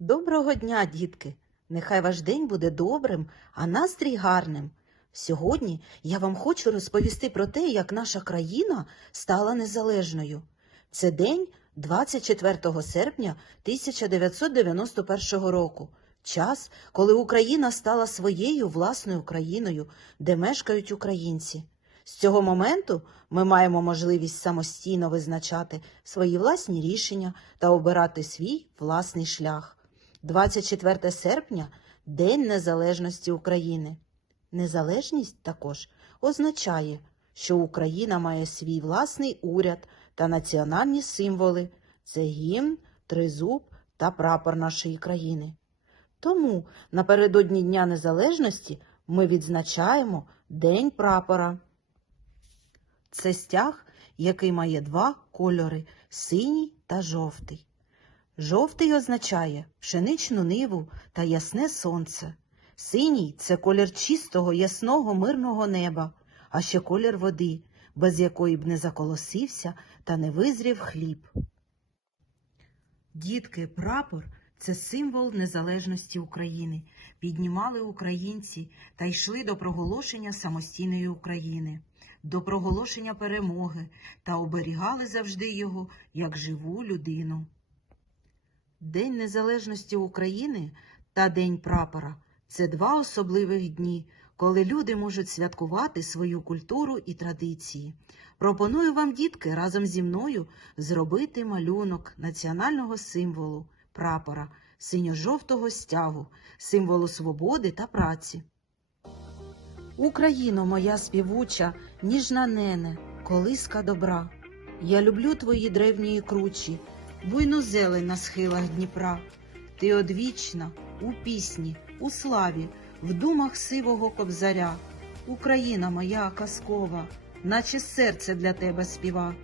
Доброго дня, дітки! Нехай ваш день буде добрим, а настрій гарним. Сьогодні я вам хочу розповісти про те, як наша країна стала незалежною. Це день 24 серпня 1991 року. Час, коли Україна стала своєю власною країною, де мешкають українці. З цього моменту ми маємо можливість самостійно визначати свої власні рішення та обирати свій власний шлях. 24 серпня День Незалежності України. Незалежність також означає, що Україна має свій власний уряд та національні символи це гімн, тризуб та прапор нашої країни. Тому напередодні Дня Незалежності ми відзначаємо День прапора. Це стяг, який має два кольори синій та жовтий. Жовтий означає пшеничну ниву та ясне сонце. Синій це колір чистого, ясного, мирного неба, а ще колір води, без якої б не заколосився та не визрів хліб. Дітки, прапор це символ незалежності України. Піднімали українці та йшли до проголошення самостійної України, до проголошення перемоги та оберігали завжди його як живу людину. День Незалежності України та День прапора це два особливих дні, коли люди можуть святкувати свою культуру і традиції. Пропоную вам, дітки, разом зі мною зробити малюнок національного символу прапора, синьо-жовтого стягу, символу свободи та праці. Україно, моя співуча, ніжна нене, колиска добра. Я люблю твої древньої кручі, зелень на схилах Дніпра. Ти одвічна у пісні, у славі, в думах сивого кобзаря. Україна моя казкова, наче серце для тебе співа.